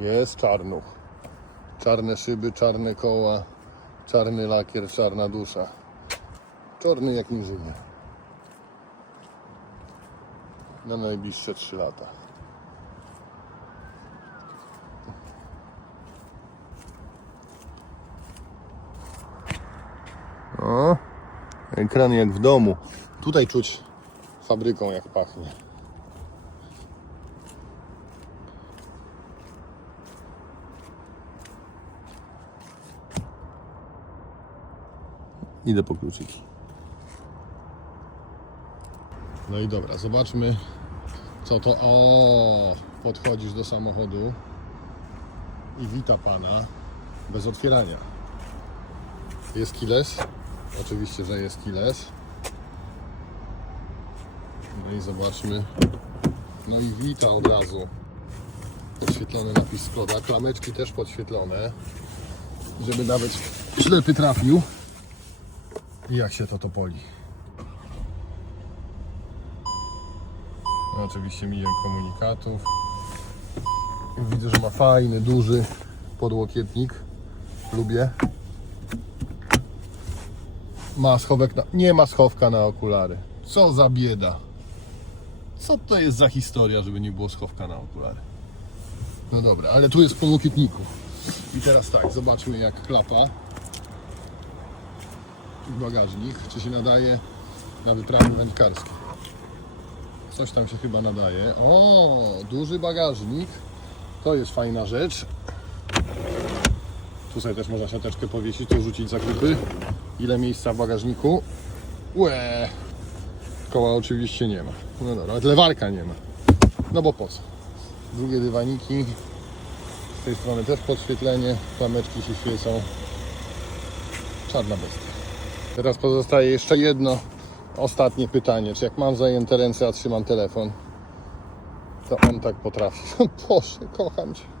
Jest czarnuch. Czarne szyby, czarne koła, czarny lakier, czarna dusza. Czarny jak inżynier. Na najbliższe 3 lata. O, ekran jak w domu. Tutaj czuć fabryką jak pachnie. Idę po kluczyki. No i dobra, zobaczmy co to. O, podchodzisz do samochodu i wita pana bez otwierania. Jest kiles? Oczywiście, że jest kiles. No i zobaczmy. No i wita od razu. Podświetlony napis Skoda. Klameczki też podświetlone. Żeby nawet ślepy trafił. I jak się to topoli. No, oczywiście milion komunikatów. Widzę, że ma fajny, duży podłokietnik. Lubię. Ma schowek na... Nie ma schowka na okulary. Co za bieda. Co to jest za historia, żeby nie było schowka na okulary? No dobra, ale tu jest w podłokietniku. I teraz tak, zobaczmy jak klapa. Bagażnik, czy się nadaje na wyprawy wędkarskie. Coś tam się chyba nadaje. O, duży bagażnik. To jest fajna rzecz. Tutaj też można siateczkę powiesić, tu rzucić zakupy. Ile miejsca w bagażniku? Łe. Koła oczywiście nie ma. No dobra, ale lewarka nie ma. No bo po co? Drugie dywaniki. Z tej strony też podświetlenie. Klameczki się świecą. Czarna bestia. Teraz pozostaje jeszcze jedno ostatnie pytanie. Czy jak mam zajęte ręce, a trzymam telefon, to on tak potrafi. Boże, kocham Cię.